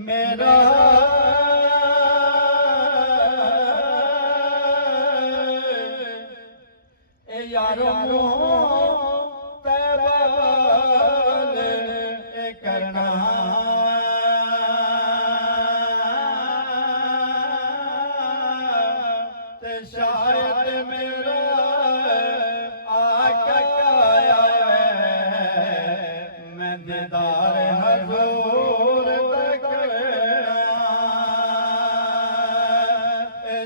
मेरा यारो तैबाल करना ते शायद मेरा आका आया मैं दीदार हजूर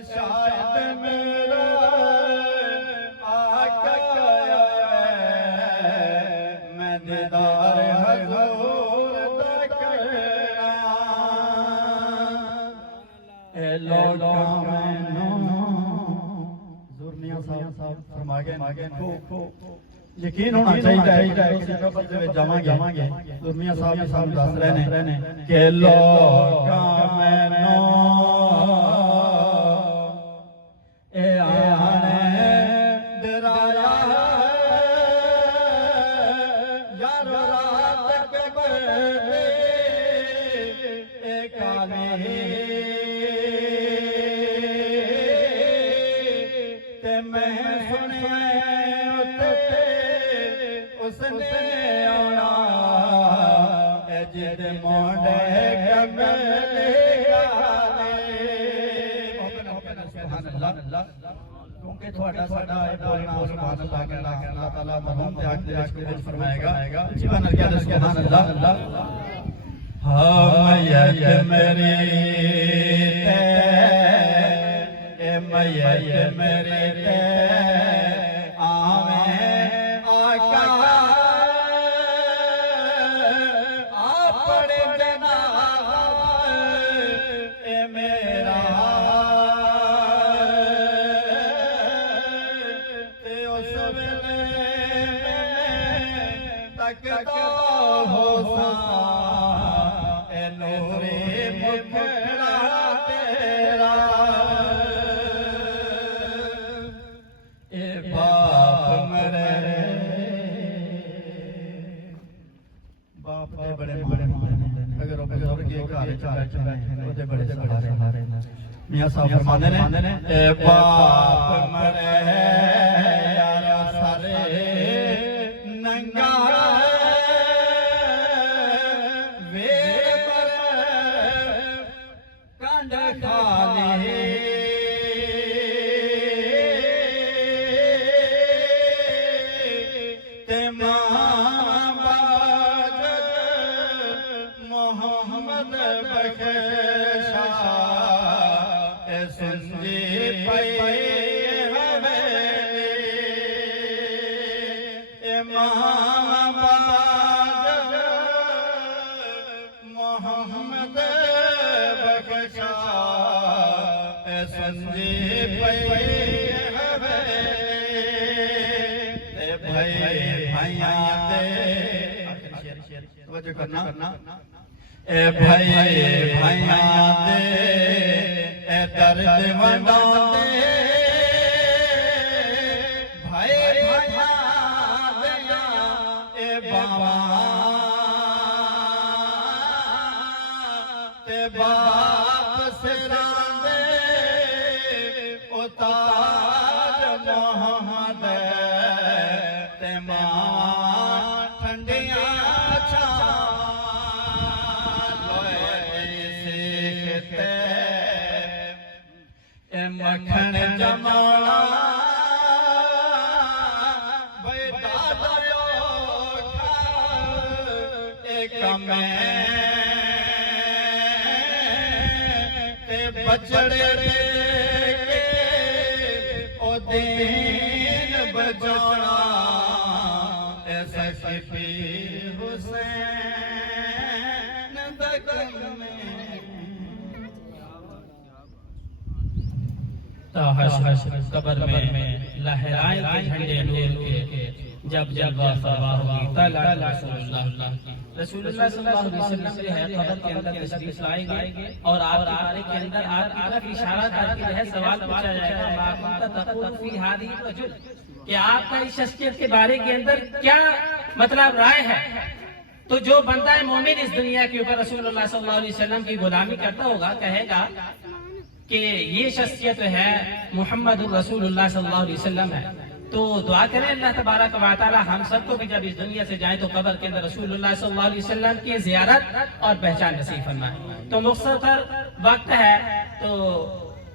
शायद मेरा आका मैं दीदार हजूर लौटा मैनू जुर्निया साहब फरमा गए यकीन होना चाहिए जावांगे जुर्निया साहब दस रहे ने कि लौटा मैनू उसने आना जिद मोड़े कमले क्योंकि थोड़ा साडा बोलना सुभान अल्लाह कहना अल्लाह ताला मरहूम ते आखिर इश्क विच फरमाएगा जीवन क्या दस सुभान अल्लाह हाँ मैयत मेरी ए मैयत मेरी मियां साहब फरमाते ने ए बाप मरे यारा सारे नंगा वेर पर कंड खाली ते मां बाज मोहम्मद बख्शा संजी पई हवेली महाबाज मोहम्मद बख्शा संजी पई हवेली भाई भाइयां दे तवज्जो करना ए भाई भाइयां दे दर्द वंडाते भाई भाइयां ए बाबा ते बाप सिरांदे उतार मोहम्मद ते मां ठंडियां छा मखन जमाना बैठा एक ते बचड़े ओ दीन बजाना ऐसा शिफी हुसैन दगन में कब्र में लहराए झंडे नूर के, जब जब वफा हुई तला रसूलुल्लाह सल्लल्लाहु अलैहि वसल्लम जो है कब्र के अंदर तशरीफ लाएंगे और आपके बारे के अंदर आपकी तरफ इशारा करके जो है सवाल पूछा जाएगा, मा कुंता तक़ूलु फी हादिही रजुल, कि आपका इस शख्सियत के बारे के अंदर क्या मतलब राय है। तो जो बंदा है मोमिन इस दुनिया के ऊपर रसूलुल्लाह सल्लल्लाहु अलैहि वसल्लम की गुलामी करता होगा, कहेगा कि ये शख्सियत है मोहम्मद रसूलुल्लाह सल्लल्लाहु अलैहि वसल्लम है। तो दुआ करें अल्लाह तबारक व तआला हम सबको भी जब इस दुनिया से जाएं तो कब्र के अंदर रसूलुल्लाह सल्लल्लाहु अलैहि वसल्लम की ज़ियारत और पहचान नसीब फरमाए। तो मुख्तसर वक्त है, तो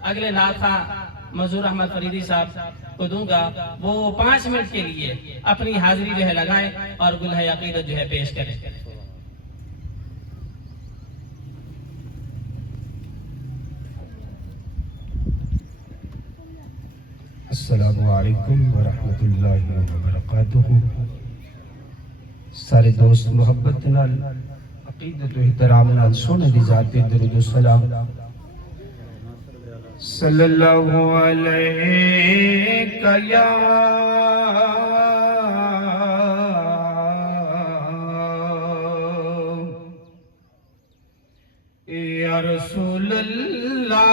अगले नाथा मजूर अहमद फरीदी साहब को दूंगा, वो 5 मिनट के लिए अपनी हाजिरी जो है लगाएं और गुलह अकीदत जो है पेश करें। अस्सलामु अलैकुम व रहमतुल्लाहि व बरकातुहू। सारे दोस्त मोहब्बत नाल अकीदत व इहतराम नाल सोने दी जात ते दरूद व सलाम सल्लल्लाहु अलैहि या रसूलल्लाह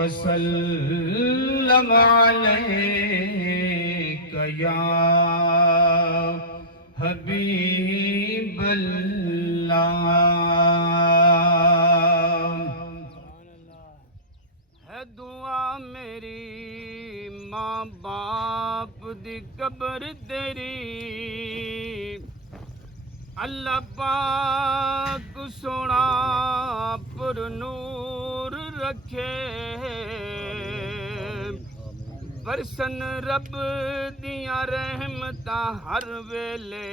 वसल्लम अलैका या हबीबल्लाह। है दुआ मेरी माँ बाप दी कब्र तेरी, अल्लाह पाक सोना पुर नूर रखे, बरसन रब दिया रहमता हर वेले,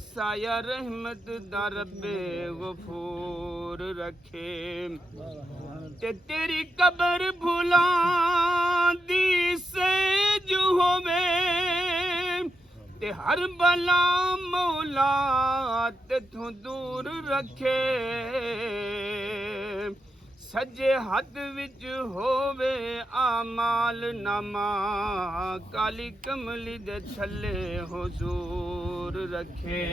साया रहमत दा रब्बे गफूर रखे। ते तेरी कब्र भुला दी से जो होवे, ते हर बला मौला तेथों दूर रखे। सज्जे हथ विच होवे आमाल नामा, काली कमली दे थल्ले हुजूर रखे।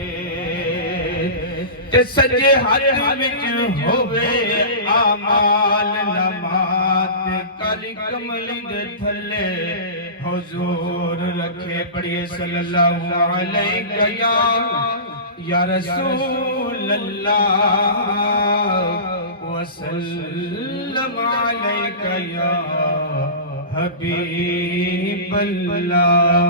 ते सज्जे हथ विच होवे आमाल नामा, काली कमली दे थल्ले हुजूर रखे। पढ़िए सल्लल्लाहु अलैहि या रसूल अल्लाह वसल्लम अलैका या हबीब अल्लाह।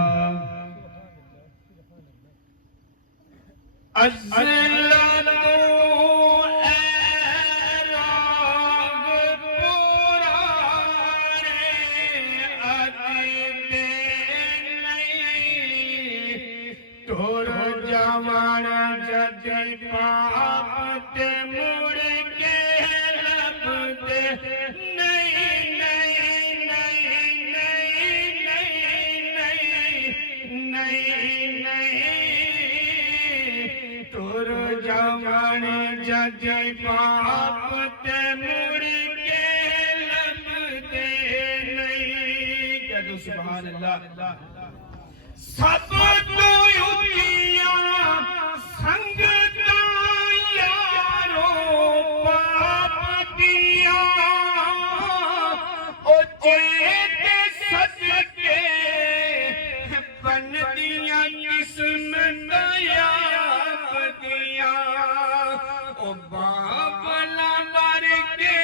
जय पाप ते मुड़ के लभदे नहीं। कह दो सुभान अल्लाह। सब तो उठिया संगता यारो पाप दिया, ओ चेते सदके बन दिया किस्मत याब दिया। ओ बाबला मर के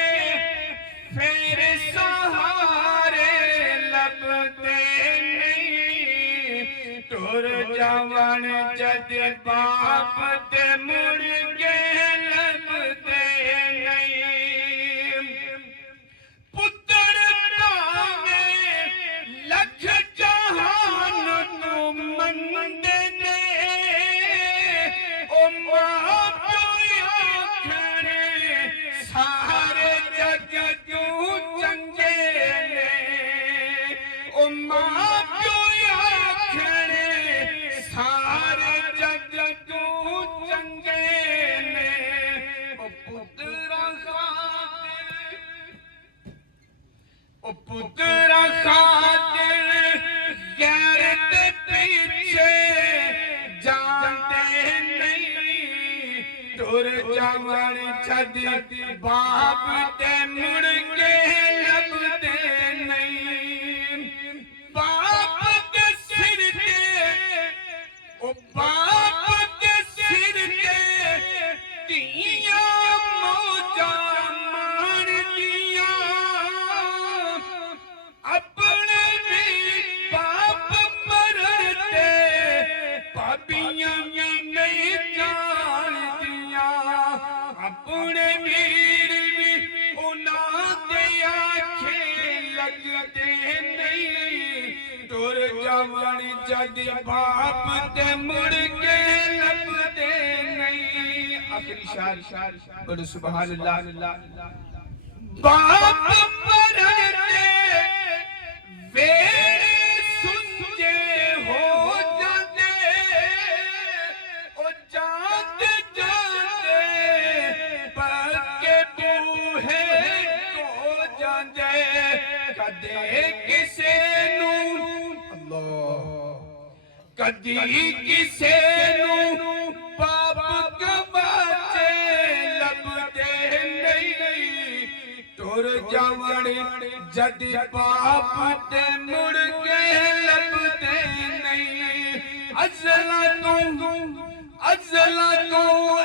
फिर सहारे लभदे नहीं, तुर जावन जद पाप ते मुड़ के लभदे नहीं। पुत्र पावे लख जहान तू मंदे ने, ओ मां खड़े ओ पुत्र खातिर गैरत पीछे जानते नहीं तुर जावन छद बाप ते मुड़ के लभदे नहीं बाप के सिर ते ओ बाप के सिर ते दिया मौजा मार दिया अपने भी बाप मरते पापियां नहीं जान दिया अपने वीर भी उन्हां दे आखे लगते नहीं तुर जावन जद बाप ते मुड़ के लभदे नहीं। आखिरी शार बोलो सुभान अल्लाह। बाप मरते वेड़े सुंजे हो जाते ओ जाते जाते पक्के बूहे को जाते कदे किसे नू अल्लाह कदी किसे नू बाप गवाचे लभदे नहीं तुर जावण जद बाप ते मुड़ के लभदे नहीं। अज़ला तू ऐ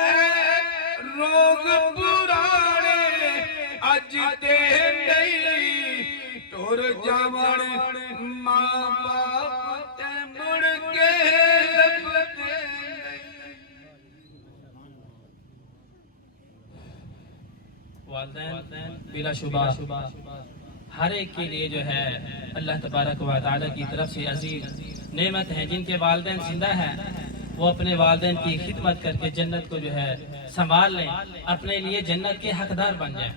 रोग पुराने अज दे नहीं तुर जावण मां बाप ते मुड़ के लभदे वालिदैन बिलाशुबा हर एक के लिए जो है अल्लाह तबारक व तआला की तरफ से अजीम नेमत है। जिनके वालिदैन जिंदा हैं वो अपने वालिदैन की खिदमत करके जन्नत को जो है संभाल लें, अपने लिए जन्नत के हकदार बन जाएं।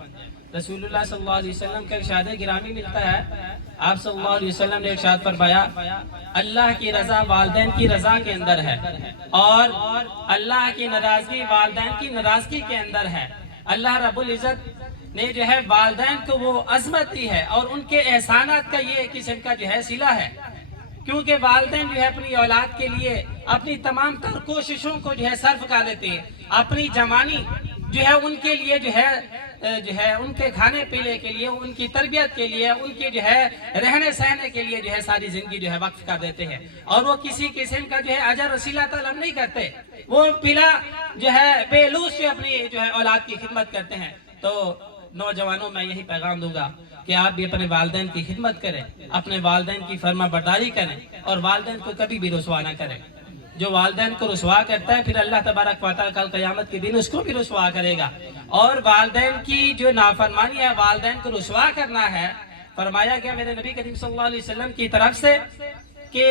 रसूलुल्लाह सल्लल्लाहु अलैहि वसल्लम का इरशाद गिरामी मिलता है, आप सल्लल्लाहु अलैहि वसल्लम ने इरशाद फरमाया अल्लाह की रजा वालिदैन की रजा के अंदर है और अल्लाह की नाराजगी वालिदैन की नाराजगी के अंदर है। अल्लाह रब्बुल इज्जत ने जो है वालिदैन को वो अजमत दी है और उनके एहसानात का ये किस्म का जो है सिला है, क्योंकि वालिदैन जो है अपनी औलाद के लिए अपनी तमाम तर कोशिशों को जो है सर्फ कर देते हैं, अपनी जवानी जो है उनके लिए जो है उनके खाने पीने के लिए, उनकी तरबियत के लिए, उनके जो है रहने सहने के लिए जो है सारी जिंदगी जो है वक्फ कर देते हैं और वो किसी किस्म का जो है अजर वसीला तलब नहीं करते, वो बिला जो है बेलूस से अपनी जो है औलाद की खिदमत करते हैं। तो नौजवानों में यही पैगाम दूंगा कि आप भी अपने वालिदैन की खिदमत करें, अपने वालिदैन की फर्मा बरदारी करें और वालिदैन को कभी भी रुसवा ना करें। जो वालिदैन को रुसवा करता है फिर अल्लाह तबारक व तआला कल क़यामत के दिन उसको भी रुसवा करेगा। और वालिदैन की जो नाफरमानी है, वालिदैन को रुसवा करना है, फरमाया गया मेरे नबी करीम सल्लल्लाहु अलैहि वसल्लम की तरफ से कि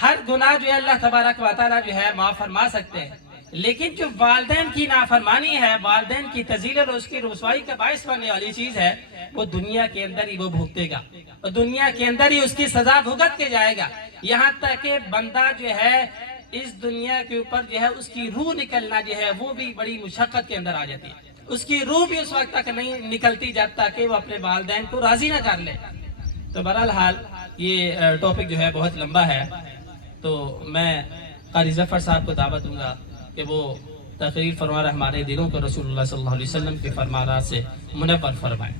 हर गुनाह जो है अल्लाह तबारक व तआला जो है माफ फरमा सकते हैं, लेकिन जो वालिदैन की नाफरमानी है, वालिदैन की तज़ील और उसकी रुसवाई का बाइस बनने वाली चीज है, वो दुनिया के अंदर ही वो भुगतेगा और दुनिया के अंदर ही उसकी सजा भुगत के जाएगा। यहाँ तक कि बंदा जो है इस दुनिया के ऊपर जो है उसकी रूह निकलना जो है वो भी बड़ी मुशक्कत के अंदर आ जाती है, उसकी रूह भी उस वक्त तक नहीं निकलती जब तक कि वो अपने वालिदैन को राजी ना कर ले। तो बहरहाल ये टॉपिक जो है बहुत लंबा है, तो मैं क़ारी ज़फ़र साहब को दावत दूंगा कि वो तकरीर फरमा रहे हमारे दिलों को रसूलुल्लाह सल्लल्लाहु अलैहि वसल्लम के फरमानात से मुनव्वर फरमाएं।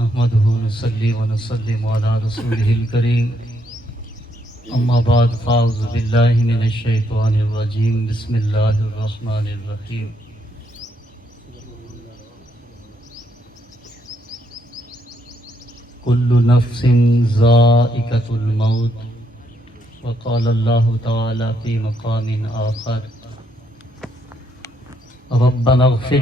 नहमदुहु व नसल्ली व नसल्लिमु अला रसूलिहिल करीम अम्मा बाद फ़ाऊज़ु बिल्लाहि मिनश शैतानिर रजीम बिस्मिल्लाहिर रहमानिर रहीम। कुल्लु नफ्सिन ज़ाइक़तुल मौत व क़ाला अल्लाहु तआला फ़ी मक़ामिन आख़र रब्बना इग़फ़िर